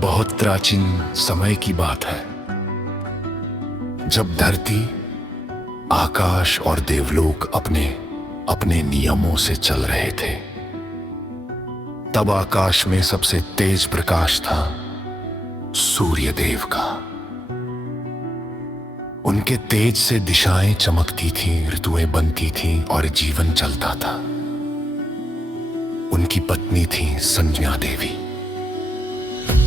बहुत प्राचीन समय की बात है, जब धरती, आकाश और देवलोक अपने अपने नियमों से चल रहे थे। तब आकाश में सबसे तेज प्रकाश था सूर्य देव का। उनके तेज से दिशाएं चमकती थीं, ऋतुएं बनती थीं और जीवन चलता था। उनकी पत्नी थी संज्ञा देवी।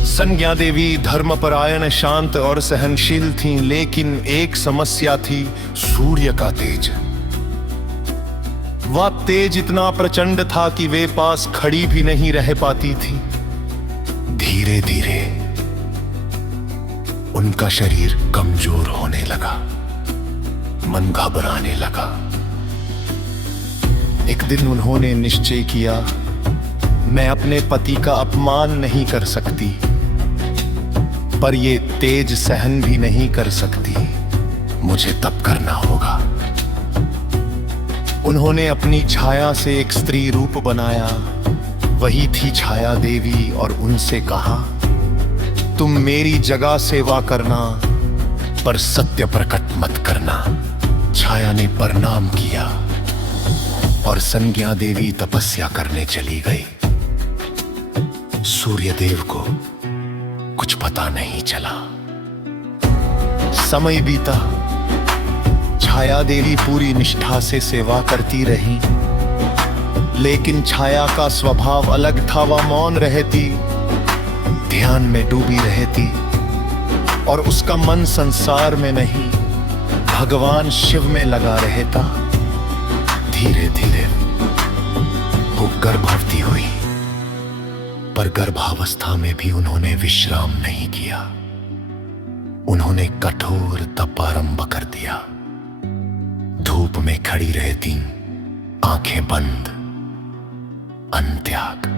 संज्ञा देवी धर्मपरायण, शांत और सहनशील थीं, लेकिन एक समस्या थी, सूर्य का तेज। वह तेज इतना प्रचंड था कि वे पास खड़ी भी नहीं रह पाती थी। धीरे धीरे उनका शरीर कमजोर होने लगा, मन घबराने लगा। एक दिन उन्होंने निश्चय किया, मैं अपने पति का अपमान नहीं कर सकती, पर ये तेज सहन भी नहीं कर सकती। मुझे तप करना होगा। उन्होंने अपनी छाया से एक स्त्री रूप बनाया, वही थी छाया देवी, और उनसे कहा, तुम मेरी जगह सेवा करना, पर सत्य प्रकट मत करना। छाया ने प्रणाम किया और संज्ञा देवी तपस्या करने चली गई। सूर्यदेव को कुछ पता नहीं चला। समय बीता, छाया देवी पूरी निष्ठा से सेवा करती रही, लेकिन छाया का स्वभाव अलग था। वह मौन रहती, ध्यान में डूबी रहती, और उसका मन संसार में नहीं, भगवान शिव में लगा रहता। धीरे धीरे वो गर्भवती हुई, पर गर्भावस्था में भी उन्होंने विश्राम नहीं किया। उन्होंने कठोर तप आरंभ कर दिया। धूप में खड़ी रहती, आंखें बंद, अन्न त्याग,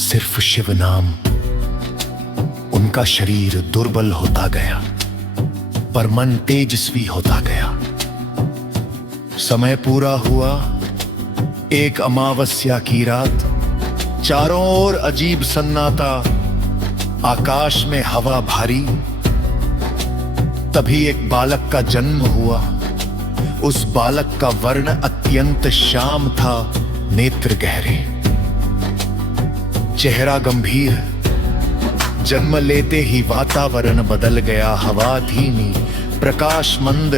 सिर्फ शिव नाम। उनका शरीर दुर्बल होता गया, पर मन तेजस्वी होता गया। समय पूरा हुआ। एक अमावस्या की रात, चारों ओर अजीब सन्नाटा, आकाश में हवा भारी। तभी एक बालक का जन्म हुआ। उस बालक का वर्ण अत्यंत श्याम था, नेत्र गहरे, चेहरा गंभीर। जन्म लेते ही वातावरण बदल गया, हवा धीमी, प्रकाश मंद।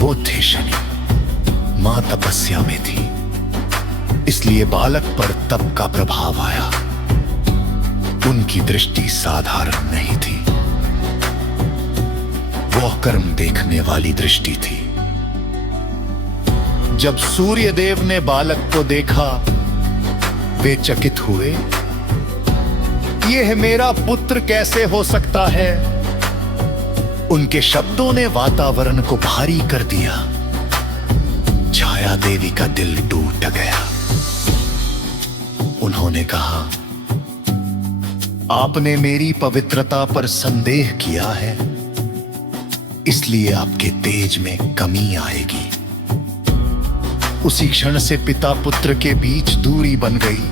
वो थे शनि। मां तपस्या में थी, इसलिए बालक पर तप का प्रभाव आया। उनकी दृष्टि साधारण नहीं थी, वो कर्म देखने वाली दृष्टि थी। जब सूर्य देव ने बालक को देखा, वे चकित हुए। यह मेरा पुत्र कैसे हो सकता है? उनके शब्दों ने वातावरण को भारी कर दिया। छाया देवी का दिल टूट गया। उन्होंने कहा, आपने मेरी पवित्रता पर संदेह किया है, इसलिए आपके तेज में कमी आएगी। उसी क्षण से पिता पुत्र के बीच दूरी बन गई।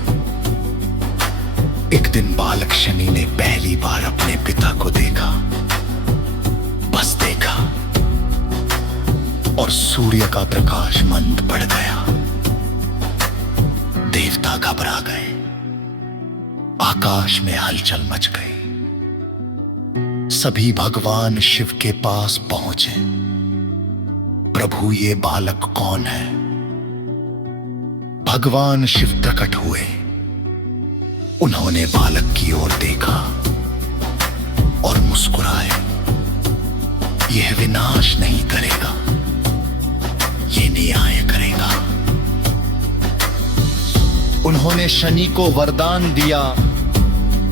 एक दिन बालक शनि ने पहली बार अपने पिता को देखा, बस देखा, और सूर्य का प्रकाश मंद पड़ गया। देवता घबरा गए, आकाश में हलचल मच गई। सभी भगवान शिव के पास पहुंचे। प्रभु, ये बालक कौन है? भगवान शिव प्रकट हुए। उन्होंने बालक की ओर देखा और मुस्कुराए। यह विनाश नहीं करेगा, ये न्याय करेगा। उन्होंने शनि को वरदान दिया,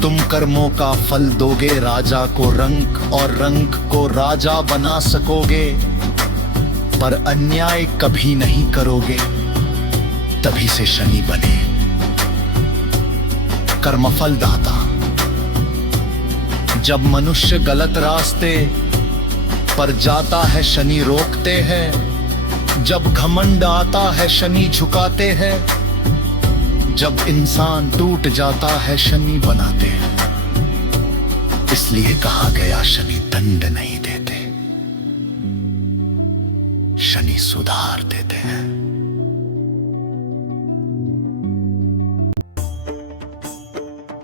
तुम कर्मों का फल दोगे, राजा को रंक और रंक को राजा बना सकोगे, पर अन्याय कभी नहीं करोगे। तभी से शनि बने कर्मफल दाता। जब मनुष्य गलत रास्ते पर जाता है, शनि रोकते हैं। जब घमंड आता है, शनि झुकाते हैं। जब इंसान टूट जाता है शनि बनाते हैं, इसलिए कहा गया शनि दंड नहीं देते, शनि सुधार देते हैं।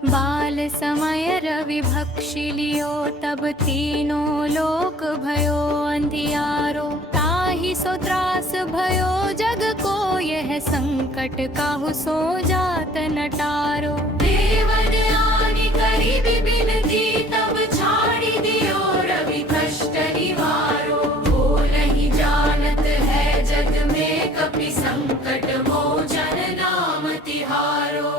बाल समय रवि भक्षी लियो, तब तीनों लोक भयो अंधियारो। ताहि सो त्रास भयो जग को, यह संकट काहू सो जात नटारो। देवन आनि करी विबिनती, तब छाड़ी दियो रवि कष्ट निवारो। वो नहीं जानत है जग में, कपि संकट मोचन नाम तिहारो।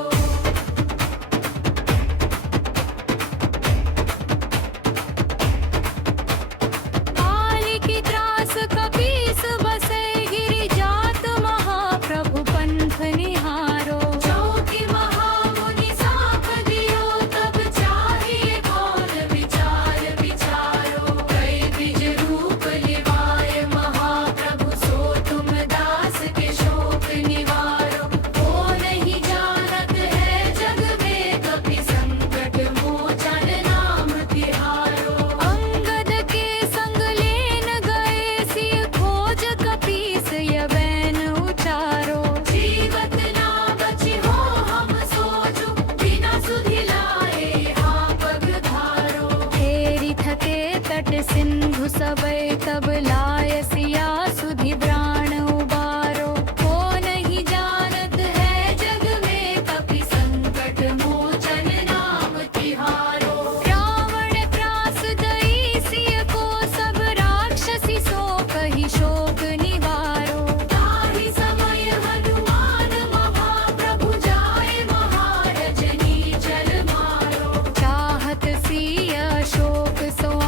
सिंधु सबे तब लाय सिया सुधि प्राण उबारो। को नहीं जानत है जग में, कपि संकट मोचन नाम तिहारो। रावण त्रास दई सिय को, सब राक्षसी सो कहि शोक निवारो। ताहि समय हनुमान महाप्रभु जाए, महारजनी जल मारो। चाहत सिय शोक सो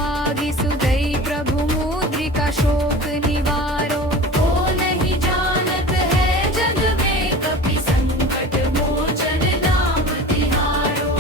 सुगई प्रभु मुद्रिका शोक निवारो। को नहीं जानत है जग में, कपि संकट मोचन नाम तिहारो।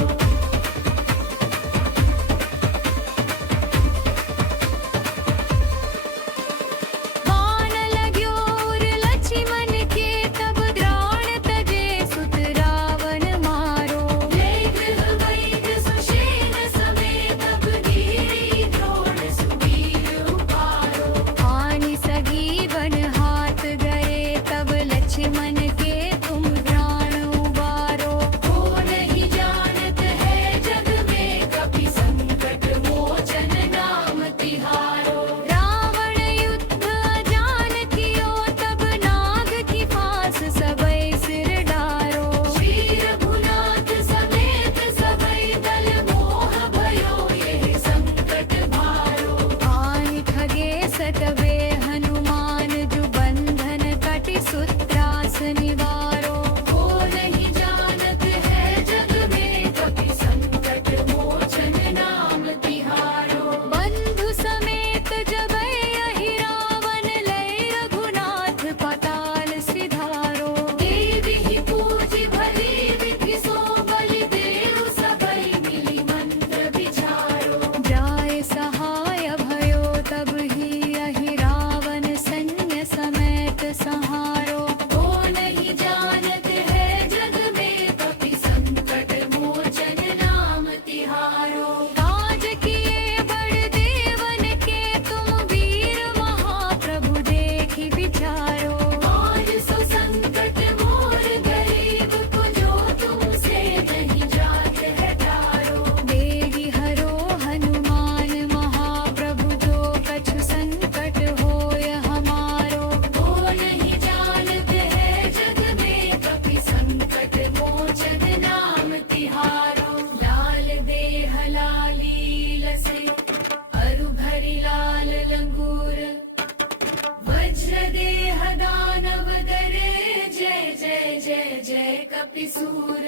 बाण लाग्यो उर लक्ष्मण के, तब द्राण तजे सुत रावण मारो। ले गृह वैद सुषेण समेत, तब गिरी द्रोण सुवीर उपारो। आनि सगी वन हाथ गए, तब लक्ष्मण के तुम प्राण उबारो। को नहीं जानत है जग में, कपि संकट मोचन नाम तिहारो। रावण युद्ध अजान कियो, तब नाग की फांस सबै सिर डारो। श्री रघुनाथ समेत सबै दल, मोह भयो यह संकट भारो। आनि ठगे सतवे हनुमान, जो बंधन कटि सूत्रास निवारो। को नहीं जानत है जग में, कपि संकट मोचन नाम तिहारो। बंधु समेत जबै यहि रावण, लय रघुनाथ पाताल सिधारो। देवी पूजि भली विधि सो, बलि देहु सबै मिली मंत्र विचारो। जाय सहाय भयो तब ही, यहि रावण सैन्य समेत संहारो। को नहीं जानत है जग में, कपि संकट मोचन नाम तिहारो। काज किए बड़ देवन के, तुम वीर महाप्रभु देखि विचारो। आज सो संकट मोर गरीब को, जो तुमसे नहीं जात है टारो। देहि हरो हनुमान महाप्रभु, जो कछु संकट होय हमारो। को नहीं जानत है जग में, कपि संकट मोचन नाम तिहारो। लाल देह लाली लसे, अरु भरी लाल लंगूर। वज्र देह दानव दरे, जय जय जय जय कपिसूर।